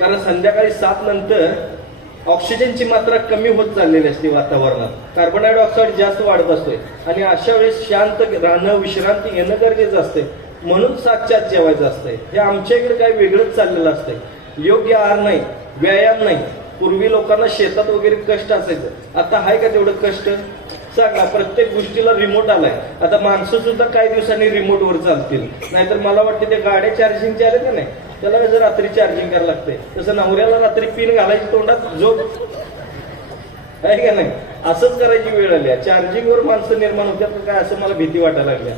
कारण संध्याकाळी सात नंतर ऑक्सिजनची मात्रा कमी होत चाललेली असते वातावरणात. कार्बन डायऑक्साईड जास्त वाढत असतोय. आणि अशा वेळेस शांत राहणं विश्रांती घेणं गरजेचं असते. म्हणून सातच्या आत जेवायचं असतंय हे आमच्या इकडे काही वेगळंच चाललेलं असतंय योग्य आहार नाही व्यायाम नाही. पूर्वी लोकांना शेतात वगैरे कष्ट असायचं. आता आहे का तेवढं कष्ट? सांगा. प्रत्येक गोष्टीला रिमोट आलाय. आता माणसं सुद्धा काही दिवसांनी रिमोटवर चालतील. नाहीतर मला वाटतं ते गाड्या चार्जिंगचे आले का नाही? त्याला कसं रात्री चार्जिंग करायला लागते तसं नवऱ्याला रात्री पिन घालायची तोंडात झोप. आहे का नाही? असंच करायची वेळ आली. चार्जिंगवर माणसं निर्माण होत्या काय असं मला भीती वाटायला लागल्या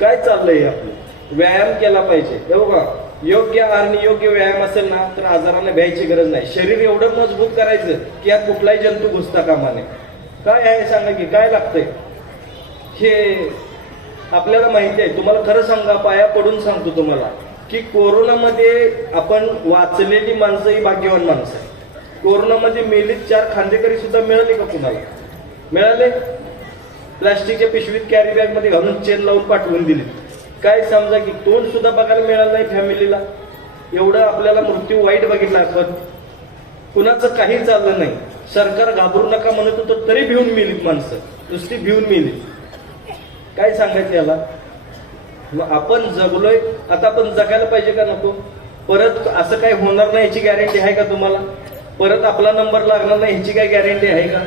काय चाललंय हे आपलं? व्यायाम केला पाहिजे. हे बघा योग्य आणि योग्य व्यायाम असेल ना तर आजारांना भ्यायची गरज नाही. शरीर एवढं मजबूत करायचं की यात कुठलाही जंतू घुसता कामा नये. काय आहे सांगा की काय लागतंय? हे आपल्याला माहिती आहे. तुम्हाला खरं सांगा पाया पडून सांगतो तुम्हाला. की कोरोनामध्ये आपण वाचलेली माणसं ही भाग्यवान माणसं आहे कोरोनामध्ये मेलीत चार खांदेकरी सुद्धा मिळाले का कुणाला मिळाले? प्लास्टिकच्या पिशवीत कॅरी बॅगमध्ये घालून चेन लावून पाठवून दिली. काय समजा की तोंड सुद्धा बघायला मिळालं नाही फॅमिलीला एवढं आपल्याला मृत्यू वाईट बघितला आपण कुणाचं काही चाललं नाही. सरकार घाबरू नका म्हणत होतं तरी भिवून मिलीत माणसं. नुसती भिवून मिली. काय सांगायचं याला? मग आपण जगलोय आता आपण जगायला पाहिजे का नको? परत असं काही होणार नाही याची गॅरंटी आहे का तुम्हाला? परत आपला नंबर लागणार नाही ह्याची काय गॅरंटी आहे का?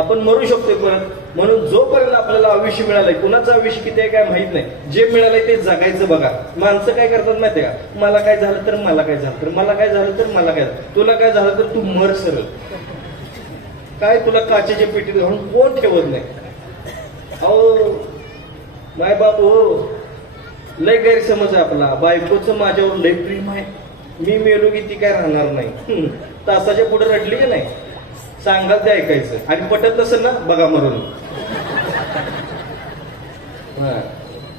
आपण मरू शकतोय परत. म्हणून जोपर्यंत आपल्याला आयुष्य मिळालंय कुणाचं आयुष्य किती आहे काय माहीत नाही. जे मिळालंय ते जगायचं बघा. माणसं काय करतात माहितीये का? मला काय झालं तर मला काय झालं तर मला काय झालं तर मला काय झालं. तुला काय झालं तर तू मर सरळ. काय तुला काचेच्या पेटीत घालून कोण ठेवत नाही? अहो माय बाप हो. लय गैरसमज आहे आपला. बायकोचं माझ्यावर लय प्रेम आहे. मी मेलो की ती काय राहणार नाही. तासाच्या पुढे रडली की नाही? सांगाल ते ऐकायचं. आणि पटत नसेल ना बघा मरून.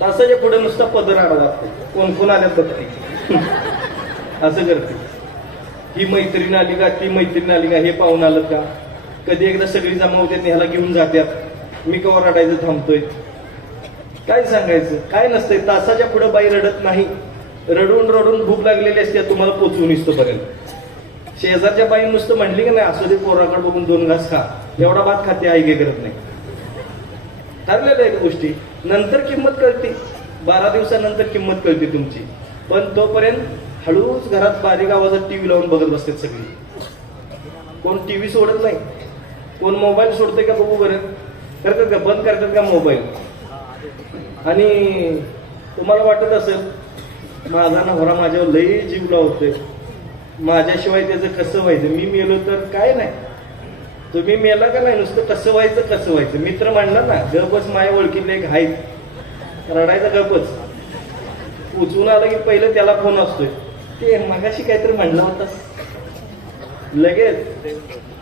तासाच्या पुढे नुसता पदर आडा लागतो. कोण कोण आल्या बघते. असं करते. ही मैत्रीण आली का? ती मैत्रीण आली का? हे पाहून आलं का? कधी एकदा सगळी जमा होते ह्याला घेऊन जात्यात. मी कवर रडायचं थांबतोय? काय सांगायचं? काय नसतंय. तासाच्या पुढे बाई रडत नाही. रडून रडून भूक लागलेली असते तुम्हाला पोचवून इस्तोपर्यंत शेजारच्या बाई नुसतं म्हणली की नाही असं ते पोराकडे बघून दोन घास खा. एवढा भात खाते आई करत नाही. ठरलेल्या आहेत गोष्टी. नंतर किंमत कळते. बारा दिवसानंतर किंमत कळते तुमची. पण तोपर्यंत हळूच घरात बारीक आवाजात टीव्ही लावून बघत बसते सगळी. कोण टीव्ही सोडत नाही. कोण मोबाईल सोडतंय का बघू बरं. करतात का? बंद करतात का मोबाईल? आणि तुम्हाला वाटत असेल माझा नवरा माझ्यावर लई जीव लावतोय माझ्याशिवाय त्याचं कसं व्हायचं? मी मेलो तर काय नाही. तुम्ही मेला का नाही? नुसतं कसं व्हायचं कसं व्हायचं? मित्र म्हणला ना गपच माझ्या ओळखीतले एक आहेत. रडायचा गपच. उचवून आलं की पहिलं त्याला फोन असतोय. ते मगाशी काहीतरी म्हणलं होतं. लगेच.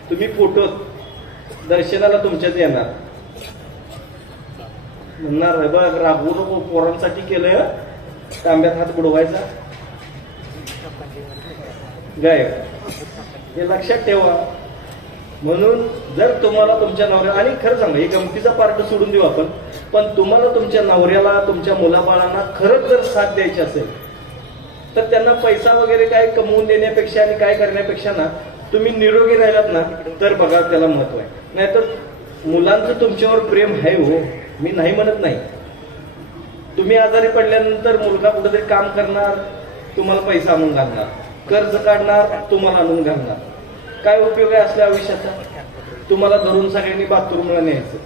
तुम्ही फोटो. दर्शनाला तुमच्याच येणार. म्हणणार "हे बघ राबवू नको पोरांसाठी केलं तांब्यात हात बुडवायचा. गायब हे लक्षात ठेवा. म्हणून जर तुम्हाला तुमच्या नवऱ्या आणि खरं सांगा हे गमतीचा पार्ट सोडून देऊ आपण पण तुम्हाला तुमच्या नवऱ्याला तुमच्या मुलाबाळांना खरंच जर साथ द्यायची असेल तर त्यांना पैसा वगैरे काय कमवून देण्यापेक्षा आणि काय करण्यापेक्षा ना तुम्ही निरोगी राहिलात ना तर बघा त्याला महत्त्व आहे. नाहीतर मुलांचं तुमच्यावर प्रेम आहे हो. मी नाही म्हणत नाही. तुम्ही आजारी पडल्यानंतर मुलगा कुठेतरी काम करणार तुम्हाला पैसा आणून घालणार कर्ज काढणार तुम्हाला आणून घालणार. काय उपयोग आहे असल्या आयुष्याचा? तुम्हाला धरून सगळ्यांनी बाथरूमला न्यायचं.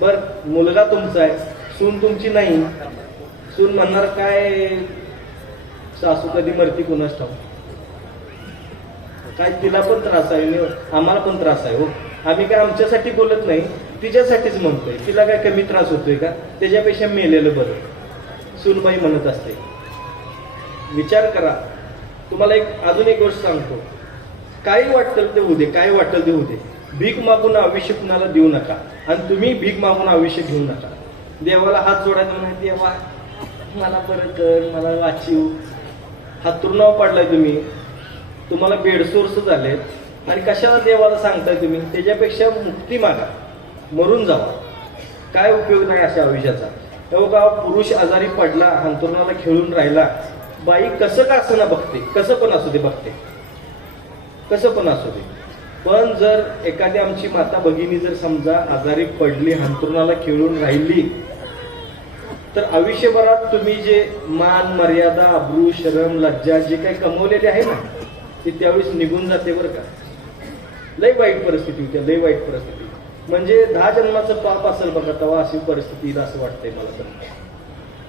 बर मुलगा तुमचा आहे सून तुमची नाही. सून म्हणणार काय सासू कधी मरती कुणाच ठाऊ काय तिला पण त्रास आहे आम्हाला पण त्रास आहे हो. आम्ही काय आमच्यासाठी बोलत नाही तिच्यासाठीच म्हणतोय. तिला काय कमी त्रास होतोय का? त्याच्यापेक्षा मेलेलं बरं. सुनबाई म्हणत असते. विचार करा. तुम्हाला एक अजून एक गोष्ट सांगतो. काही वाटतं ते होऊ दे काय वाटतं ते होऊ दे. भीक मागून आयुष्य कुणाला देऊ नका. आणि तुम्ही भीक मागून आयुष्य घेऊ नका. देवाला हात जोडायचा नाही देवा मला बरं कर मला वाचीव. हातुरणाव पाडलाय तुम्ही. तुम्हाला बेडसोर्स झालेत. आणि कशाला देवाला सांगताय तुम्ही? त्याच्यापेक्षा मुक्ती मागा. मरून जावा. काय उपयोग नाही अशा आयुष्याचा? हे पुरुष आजारी पडला अंतरुणाला खेळून राहिला. बाई कसं का असं ना बघते? कसं पण असू दे बघते. कसं पण असू दे. पण जर एखादी आमची माता भगिनी जर समजा आजारी पडली अंतरुणाला खेळून राहिली तर आयुष्यभरात तुम्ही जे मान मर्यादा अब्रू शरम लज्जा जे काही कमवलेले आहे ना ते त्यावेळेस निघून जाते बरं का. लय वाईट परिस्थिती होती लय वाईट परिस्थिती. म्हणजे दहा जन्माचं पाप असेल बघा तेव्हा अशी परिस्थिती येईल असं वाटतंय मला तर.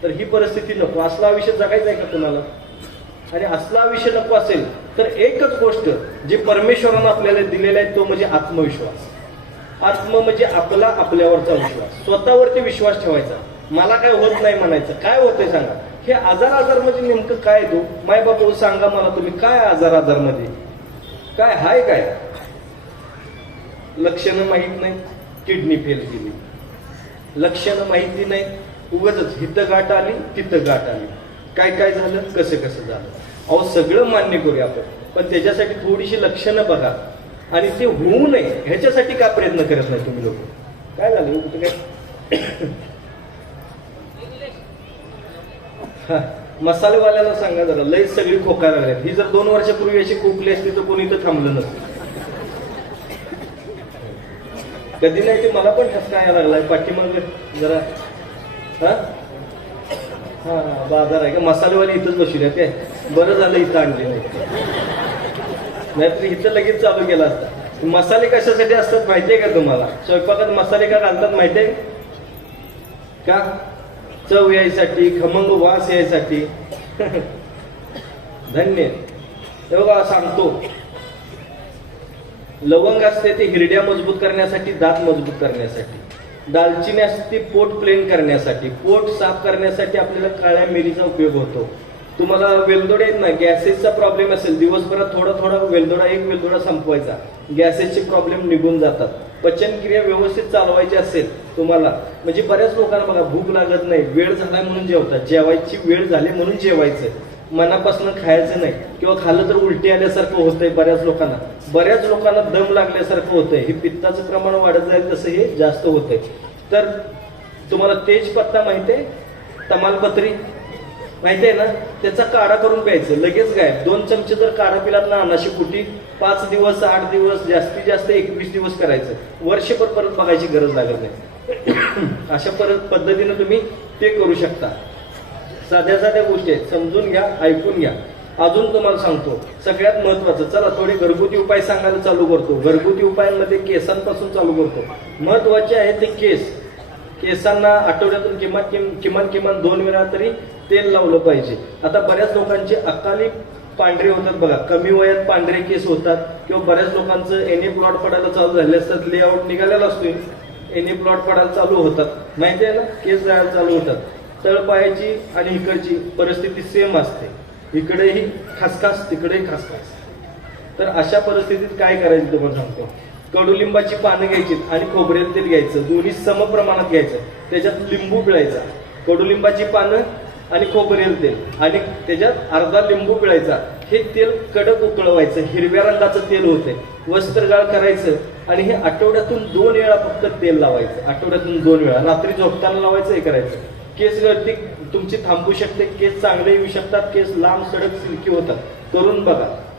तर ही परिस्थिती नको. असला आयुष्य जगायचं आहे का कुणाला? आणि असला आयुष्य नको असेल तर एकच गोष्ट जे परमेश्वरानं आपल्याला दिलेला आहे तो म्हणजे आत्मविश्वास. आत्म म्हणजे आपला आपल्यावरचा विश्वास. स्वतःवरती विश्वास ठेवायचा. मला काय होत नाही म्हणायचं. काय होतंय सांगा. हे आजार आजार म्हणजे नेमकं काय तो? माय बाबा सांगा मला तुम्ही काय आजार आजारमध्ये? काय हाय काय? लक्षणं माहीत नाही किडनी फेल केली. लक्षणं माहिती नाही उगच हिथं गाठ आली तिथं गाठ आली. काय काय झालं? कसं कसं झालं? अहो सगळं मान्य करूया आपण पण त्याच्यासाठी थोडीशी लक्षणं बघा. आणि ते होऊ नये ह्याच्यासाठी का प्रयत्न करत नाही तुम्ही लोक? काय झालं? कुठं काय? हा, मसालेवाल्याला सांगा जरा लय सगळी खोकायला लागल्यात. ही जर दोन वर्षापूर्वी अशी खोकली असती तर कोणी इथं थांबलं नसतं. कधी नाही ते मला पण ठसका यायला लागलाय. पाठीमाग जरा हा? हा बाजार आहे का? मसालेवाली इथंच बसून काय बरं झालं इथं आणले नाही. नाहीतर इथं लगेच चालू केला असता. मसाले कशासाठी असतात माहितीये का तुम्हाला? स्वयंपाकात मसाले का घालतात माहितीये? का? चव यायसाठी खमंग वास यायसाठी. धन्य. तेव्हा सांगतो. लवंग असते ते हिरड्या मजबूत करण्यासाठी दात मजबूत करण्यासाठी. दालचिनी असते ती पोट प्लेन करण्यासाठी. पोट साफ करण्यासाठी आपल्याला काळ्या मिरीचा उपयोग होतो. तुम्हाला वेलदोडे आहेत ना गॅसेसचा प्रॉब्लेम असेल दिवसभरात थोडा थोडा वेलदोडा एक वेलदोडा संपवायचा. गॅसेसचे प्रॉब्लेम निघून जातात. पचनक्रिया व्यवस्थित चालवायची असेल तुम्हाला म्हणजे बऱ्याच लोकांना बघा भूक लागत नाही वेळ झाला म्हणून जेवतात. जेवायची वेळ झाली म्हणून जेवायचं. मनापासून खायचं नाही किंवा खाल्लं तर उलटी आल्यासारखं होतंय बऱ्याच लोकांना. बऱ्याच लोकांना दम लागल्यासारखं होतंय. हे पित्ताचं प्रमाण वाढत जाईल तसं हे जास्त होतंय. तर तुम्हाला तेज पत्ता माहितीये? तमालपत्री. माहिती आहे ना? त्याचा काढा करून प्यायचं. लगेच काय दोन चमचे जर काढा पिलात ना अनाशी कुटी पाच दिवस आठ दिवस जास्तीत जास्त एकवीस दिवस करायचं. वर्षभर परत बघायची गरज लागत नाही. अशा परत पद्धतीनं तुम्ही ते करू शकता. साध्या साध्या गोष्टी आहेत. समजून घ्या ऐकून घ्या. अजून तुम्हाला सांगतो सगळ्यात महत्वाचं चला थोडे घरगुती उपाय सांगायला चालू करतो. घरगुती उपायांमध्ये केसांपासून चालू करतो. महत्त्वाचे आहे ते केस. केसांना आठवड्यातून किमान किमान किमान दोन वेळा तरी तेल लावलं पाहिजे. आता बऱ्याच लोकांचे अकाली पांढरे होतात बघा. कमी वयात पांढरे केस होतात. किंवा बऱ्याच लोकांचं एने प्लॉट पडायला चालू झाले असतात लेआउट निघालेला असतोय. एने प्लॉट पडायला चालू होतात. माहिती आहे ना? केस जायला चालू होतात. तळपायाची आणि इकडची परिस्थिती सेम असते. इकडेही खसखास तिकडेही खसखास. तर अशा परिस्थितीत काय करायचं तुम्हाला सांगतो? कडुलिंबाची पानं घ्यायची आणि खोबरेल तेल घ्यायचं. दोन्ही सम प्रमाणात घ्यायचं. त्याच्यात लिंबू पिळायचा. कडुलिंबाची पानं आणि खोबरेल तेल. आणि त्याच्यात अर्धा लिंबू पिळायचा. हे तेल कडक उकळवायचं. हिरव्या रंगाचं तेल होते. वस्त्रगाळ करायचं. आणि हे आठवड्यातून दोन वेळा फक्त तेल लावायचं. आठवड्यातून दोन वेळा. रात्री झोपताना लावायचं हे करायचं. केस गळती तुमची थांबू शकते केस चांगले येऊ शकतात केस लांब सडक सिल्की होतात. करून बघा.